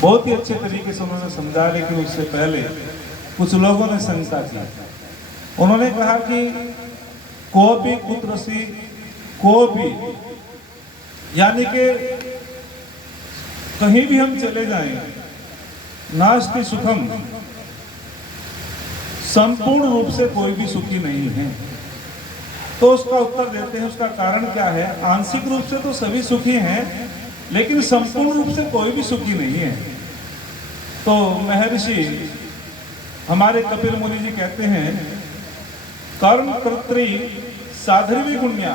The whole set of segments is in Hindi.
बहुत ही अच्छे तरीके से उन्होंने समझा, लेकिन उससे पहले कुछ लोगों ने शंका की। उन्होंने कहा कि को भी कुत्रसी को भी, यानी कि कहीं भी हम चले जाएं, नास्ति सुखम, संपूर्ण रूप से कोई भी सुखी नहीं है। तो उसका उत्तर देते हैं, उसका कारण क्या है? आंशिक रूप से तो सभी सुखी हैं, लेकिन संपूर्ण रूप से कोई भी सुखी नहीं है। तो महर्षि हमारे कपिल मुनि जी कहते हैं, कर्म कर्तृ साधर्वी गुण्या,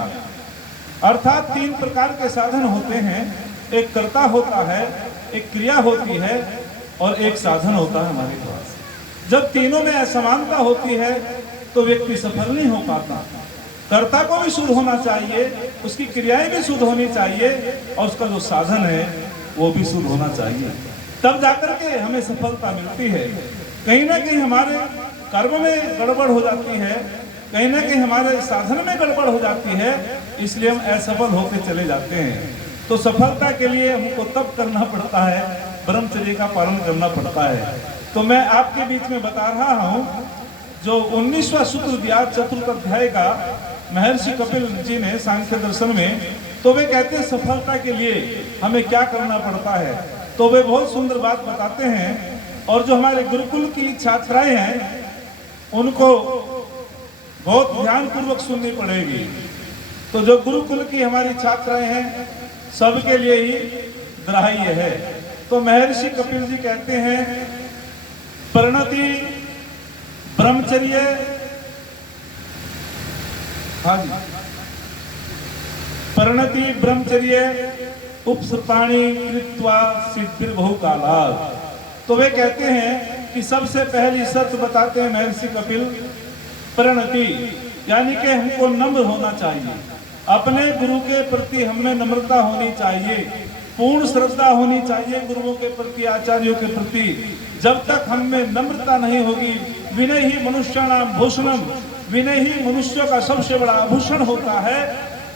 अर्थात 3 प्रकार के साधन होते हैं। एक कर्ता होता है, एक क्रिया होती है और एक साधन होता है हमारे पास। जब तीनों में असमानता होती है तो व्यक्ति सफल नहीं हो पाता। कर्ता को भी शुद्ध होना चाहिए, उसकी क्रियाएं भी शुद्ध होनी चाहिए और उसका जो साधन है वो भी शुद्ध होना चाहिए, तब जाकर के हमें सफलता मिलती है। कहीं ना कहीं हमारे कर्म में गड़बड़ हो जाती है, कहीं ना कहीं हमारे साधन में गड़बड़ हो जाती है, इसलिए हम असफल होकर चले जाते हैं। तो सफलता के लिए हमको तप करना पड़ता है, ब्रह्मचर्य का पालन करना पड़ता है। तो मैं आपके बीच में बता रहा हूं, जो 19वां सूत्र दिया चतुर्थ अध्याय का महर्षि कपिल जी ने सांख्य दर्शन में, तो वे कहते हैं सफलता के लिए हमें क्या करना पड़ता है। तो वे बहुत सुंदर बात बताते हैं, और जो हमारे गुरुकुल की छात्राएं हैं उनको बहुत ध्यान पूर्वक सुननी पड़ेगी। तो जो गुरुकुल की हमारी छात्राएं हैं सबके लिए ही ग्राह्य है। तो महर्षि कपिल जी कहते हैं, परिणति ब्रह्मचर्य, हाँ जी, परिणति ब्रह्मचर्य उपसपाणी कृत्वा सिद्धिर बहुकालात्। तो वे कहते हैं कि सबसे पहली शर्त बताते हैं महर्षि कपिल, परिणति, यानी कि हमको नम्र होना चाहिए। अपने गुरु के प्रति हमें नम्रता होनी चाहिए, पूर्ण श्रद्धा होनी चाहिए गुरुओं के प्रति, आचार्यों के प्रति। जब तक हम में नम्रता नहीं होगी, विनय ही मनुष्याणाम भूषणम, विनय ही मनुष्यों का सबसे बड़ा आभूषण होता है,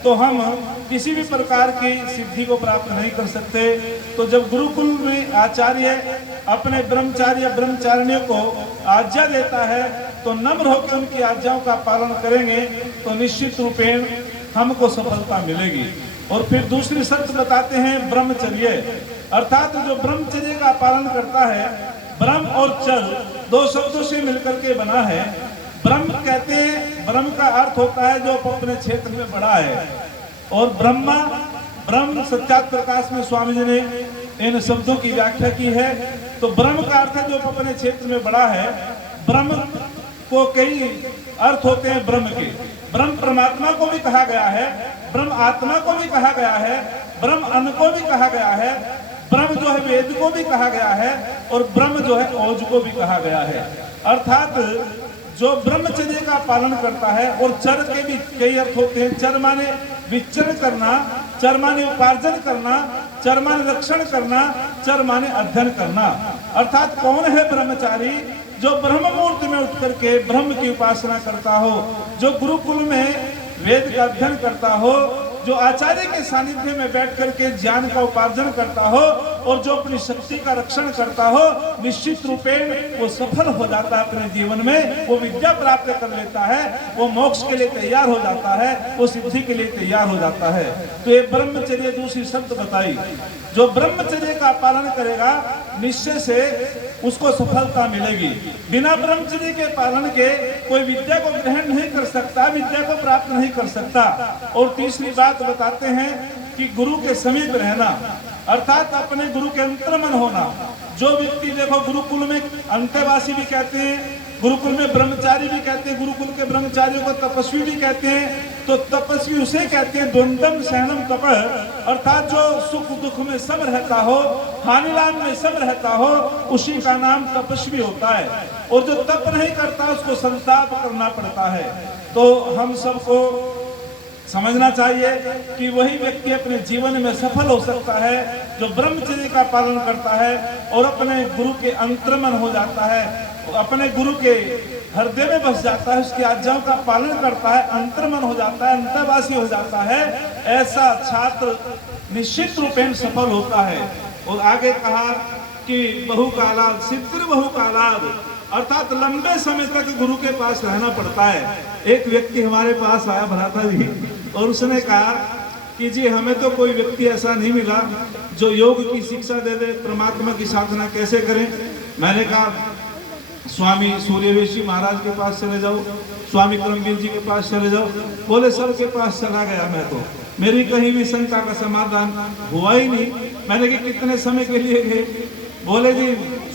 तो हम किसी भी प्रकार की सिद्धि को प्राप्त नहीं कर सकते। तो जब गुरुकुल में आचार्य अपने ब्रह्मचार्य ब्रह्मचारिणियों को आज्ञा देता है तो नम्र होकर उनकी आज्ञाओं का पालन करेंगे तो निश्चित रूपेण हमको सफलता मिलेगी। और फिर दूसरी शर्त बताते हैं ब्रह्मचर्य, अर्थात जो ब्रह्मचर्य का पालन करता है, ब्रह्म और चर्य 2 शब्दों से मिलकर के बना है। ब्रह्म कहते हैं, ब्रह्म का अर्थ होता है जो अपने क्षेत्र में बड़ा है, और ब्रह्मा, ब्रह्म सत्यात प्रकाश में स्वामी जी ने इन शब्दों की व्याख्या की है। तो ब्रह्म का अर्थ है जो अपने क्षेत्र में बड़ा है। ब्रह्म को कई अर्थ होते हैं ब्रह्म के। ब्रह्म परमात्मा को भी कहा गया है, ब्रह्म आत्मा को भी कहा गया है, ब्रह्म अन्न को भी कहा गया है, ब्रह्म जो है वेद को भी कहा गया है, और ब्रह्म जो है ओज को भी कहा गया है। अर्थात जो ब्रह्मचर्य का पालन करता है, और चर के भी कई अर्थ होते हैं। चर माने विचरण करना, चर माने उपार्जन करना, चर माने रक्षण करना, चर माने अध्ययन करना। अर्थात कौन है ब्रह्मचारी? जो ब्रह्म मुहूर्त में उठ करके ब्रह्म की उपासना करता हो, जो गुरुकुल में वेद का अध्ययन करता हो, जो आचार्य के सानिध्य में बैठ करके ज्ञान का उपार्जन करता हो, और जो अपनी शक्ति का रक्षण करता हो, निश्चित रूपेण वो सफल हो जाता है अपने जीवन में। वो विद्या प्राप्त कर लेता है, वो मोक्ष के लिए तैयार हो जाता है, वो सिद्धि के लिए तैयार हो जाता है। तो ये ब्रह्मचर्य दूसरी शर्त बताई। जो ब्रह्मचर्य का पालन करेगा निश्चय से उसको सफलता मिलेगी। बिना ब्रह्मचर्य के पालन के कोई विद्या को ग्रहण नहीं कर सकता, विद्या को प्राप्त नहीं कर सकता। और तीसरी बात बताते हैं कि गुरु के समीप रहना, अर्थात अपने गुरु के अंतर्मन होना। जो व्यक्ति देखो गुरुकुल में अंत्यवासी भी कहते हैं, गुरुकुल में ब्रह्मचारी भी कहते हैं, गुरुकुल के ब्रह्मचारियों को तपस्वी भी कहते हैं। तो तपस्वी उसे कहते हैं द्वंद्वम सहनम तप, अर्थात जो सुख दुख में सब रहता हो, हानि लाभ में सब रहता हो, उसी का नाम तपस्वी होता है। और जो तप नहीं करता उसको संताप करना पड़ता है। तो हम सबको समझना चाहिए कि वही व्यक्ति अपने जीवन में सफल हो सकता है जो ब्रह्मचर्य का पालन करता है और अपने गुरु के अंतर्मन हो जाता है, अपने गुरु के हृदय में बस जाता है, उसकी आज्ञाओं का पालन करता है, अंतर्मन हो जाता है, अंतर्वासी हो जाता है। ऐसा छात्र निश्चित रूपेण सफल होता है। और आगे कहा कि बहुकालाद सिद्धि बहुकालाद, अर्थात लंबे समय तक गुरु के पास रहना पड़ता है। एक व्यक्ति हमारे पास आया भ्राता जी, और उसने कहा कि जी हमें तो कोई व्यक्ति ऐसा नहीं मिला जो योग की शिक्षा दे दे, परमात्मा की साधना कैसे करें। मैंने कहा स्वामी सूर्यवंशी महाराज के पास चले जाओ, स्वामी करमवीर जी के पास चले जाओ। बोले सबके पास चला गया मैं तो, मेरी कहीं भी शंका का समाधान हुआ ही नहीं। मैंने कहा कितने समय के लिए गए? बोले जी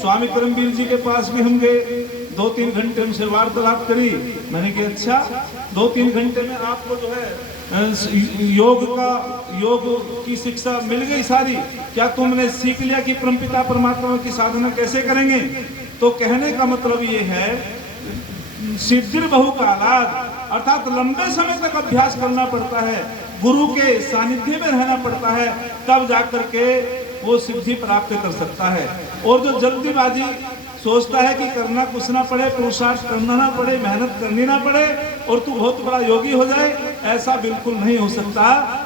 स्वामी करमवीर जी के पास भी हम गए, 2-3 घंटे उनसे वार्तालाप करी। मैंने कहा अच्छा 2-3 घंटे में आपको जो है योग की शिक्षा मिल गई सारी, क्या तुमने सीख लिया कि परमपिता परमात्मा की साधना कैसे करेंगे? तो कहने का मतलब ये है सिद्धि बहुकालाद, अर्थात लंबे समय तक अभ्यास करना पड़ता है, गुरु के सानिध्य में रहना पड़ता है, तब जाकर के वो सिद्धि प्राप्त कर सकता है। और जो जल्दीबाजी सोचता है कि करना कुछ ना पड़े, पुरुषार्थ करना ना पड़े, मेहनत करनी ना पड़े और तू बहुत बड़ा योगी हो जाए, ऐसा बिल्कुल नहीं हो सकता।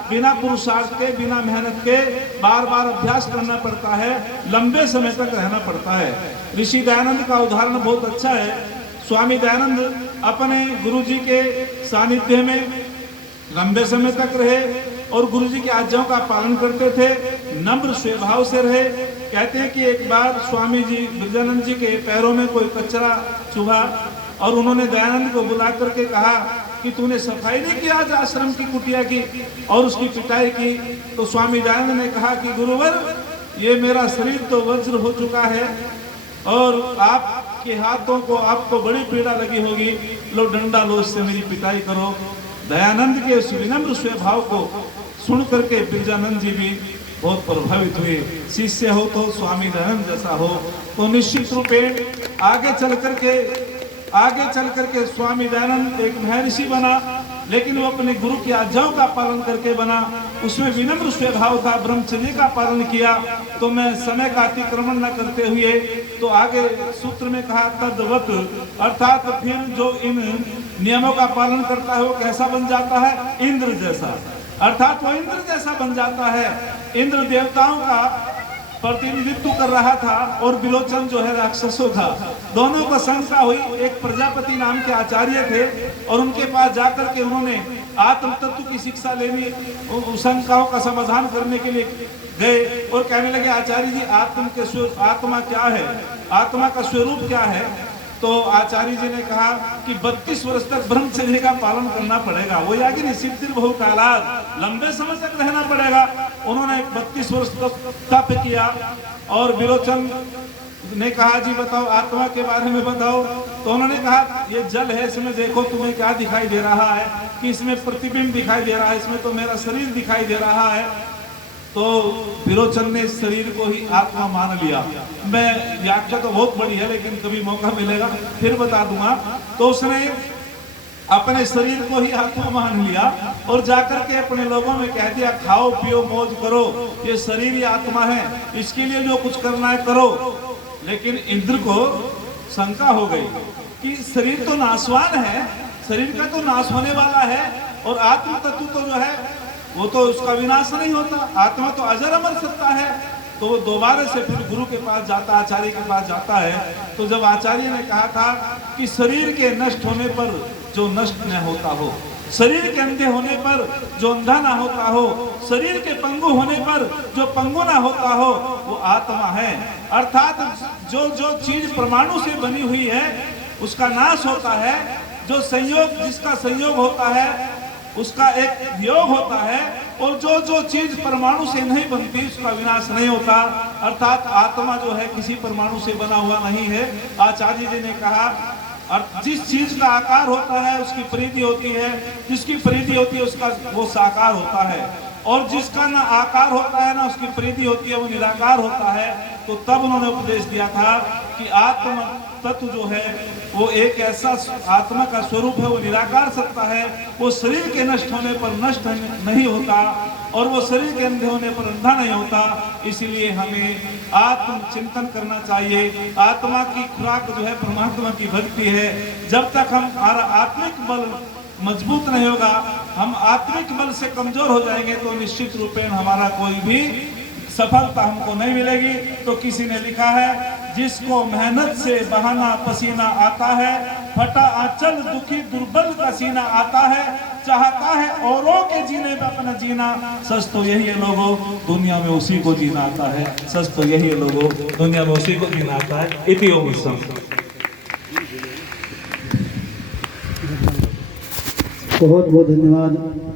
बिना पुरुषार्थ के, बिना मेहनत के बार बार अभ्यास करना पड़ता है, लंबे समय तक रहना पड़ता है। ऋषि दयानंद का उदाहरण बहुत अच्छा है। स्वामी दयानंद अपने गुरुजी के सानिध्य में लंबे समय तक रहे और गुरुजी की आज्ञाओं का पालन करते थे, नम्र स्वभाव से रहे। कहते हैं कि एक बार स्वामी जी ब्रजानंद जी के पैरों में कोई कचरा चुभा और उन्होंने दयानंद को बुला करके कहा कि तूने सफाई नहीं किया आज आश्रम की कुटिया की और उसकी पिटाई की। तो स्वामी दयानंद ने कहा कि गुरुवर ये मेरा शरीर तो वज्र हो चुका है और आपके हाथों को आपको बड़ी पीड़ा लगी होगी, लो डंडा लो, इससे मेरी पिटाई करो। दयानंद के उस विनम्र स्वभाव को सुन करके ब्रजानंद जी भी बहुत प्रभावित हुए। शिष्य हो तो स्वामी दयानंद जैसा हो तो निश्चित रूपे आगे चल करके स्वामी दयानंद एक महर्षि बना, लेकिन वो अपने गुरु की आज्ञाओं का पालन करके बना। उसमें विनम्र स्वभाव था, ब्रह्मचर्य का पालन किया। तो मैं समय का अतिक्रमण न करते हुए तो आगे सूत्र में कहा तद्वत, अर्थात फिर जो इन नियमों का पालन करता है वो कैसा बन जाता है? इंद्र जैसा, अर्थात वो इंद्र जैसा बन जाता है। इंद्र देवताओं का प्रतिनिधित्व कर रहा था और विलोचन जो है राक्षसों का। दोनों को शंका हुई। एक प्रजापति नाम के आचार्य थे और उनके पास जाकर के उन्होंने आत्म तत्व की शिक्षा लेनी, शंकाओं का समाधान करने के लिए गए और कहने लगे आचार्य जी आत्मा क्या है, आत्मा का स्वरूप क्या है? तो आचार्य जी ने कहा कि 32 वर्ष तक ब्रह्मचर्य का पालन करना पड़ेगा। वो या कि सिद्धि बहुकालाद, लंबे समय तक रहना पड़ेगा। उन्होंने 32 वर्ष तक तप किया और विलोचन ने कहा जी बताओ आत्मा के बारे में बताओ। तो उन्होंने कहा ये जल है, इसमें देखो तुम्हें क्या दिखाई दे रहा है कि इसमें प्रतिबिंब दिखाई दे रहा है, इसमें तो मेरा शरीर दिखाई दे रहा है। तो विरोचन ने शरीर को ही आत्मा मान लिया। मैं व्याख्या तो बहुत बड़ी है लेकिन कभी मौका मिलेगा फिर बता दूंगा। तो उसने अपने शरीर को ही आत्मा मान लिया और जाकर के अपने लोगों में कह दिया खाओ पियो मौज करो, ये शरीर ही आत्मा है, इसके लिए जो कुछ करना है करो। लेकिन इंद्र को शंका हो गई कि शरीर तो नाशवान है, शरीर का तो नाश होने वाला है और आत्म तत्व तो जो है वो तो उसका विनाश नहीं होता, आत्मा तो अजर अमर सत्ता है। तो वो दोबारा से फिर गुरु के पास जाता, आचार्य के पास जाता है। तो जब आचार्य ने कहा था कि शरीर के नष्ट होने पर जो नष्ट न होता हो, शरीर के अंधे होने पर जो अंधा ना होता हो, शरीर के पंगु होने पर जो पंगु ना होता हो, वो आत्मा है। अर्थात जो जो चीज परमाणु से बनी हुई है उसका नाश होता है, जो संयोग जिसका संयोग होता है उसका एक योग होता है, और जो जो चीज परमाणु से नहीं बनती उसका विनाश नहीं होता। अर्थात आत्मा जो है किसी परमाणु से बना हुआ नहीं है। आचार्य जी ने कहा और जिस चीज का आकार होता है उसकी परिधि होती है, जिसकी परिधि होती है उसका वो साकार होता है, और जिसका ना आकार होता है ना उसकी परिधि होती है वो निराकार होता है। तो तब उन्होंने उपदेश दिया था कि आत्म तत्व जो है वो एक ऐसा आत्मा का स्वरूप है, वो निराकार सत्ता है, वो शरीर के नष्ट होने पर नष्ट नहीं होता और वो शरीर के अंधे होने पर अंधा नहीं होता। इसीलिए हमें आत्म चिंतन करना चाहिए। आत्मा की खुराक जो है परमात्मा की भक्ति है। जब तक हमारा आत्मिक बल मजबूत नहीं होगा, हम आत्मिक बल से कमजोर हो जाएंगे तो निश्चित रूपेण हमारा कोई भी सफलता हमको नहीं मिलेगी। तो किसी ने लिखा है, जिसको मेहनत से बहाना पसीना आता है, फटा आंचल दुखी दुर्बल का सीना आता है, चाहता है औरों के जीने में अपना जीना, सच तो यही है लोगों दुनिया में उसी को जीना आता है, सच तो यही है लोगों दुनिया में उसी को जीना आता है। इति ओम सम। बहुत बहुत धन्यवाद।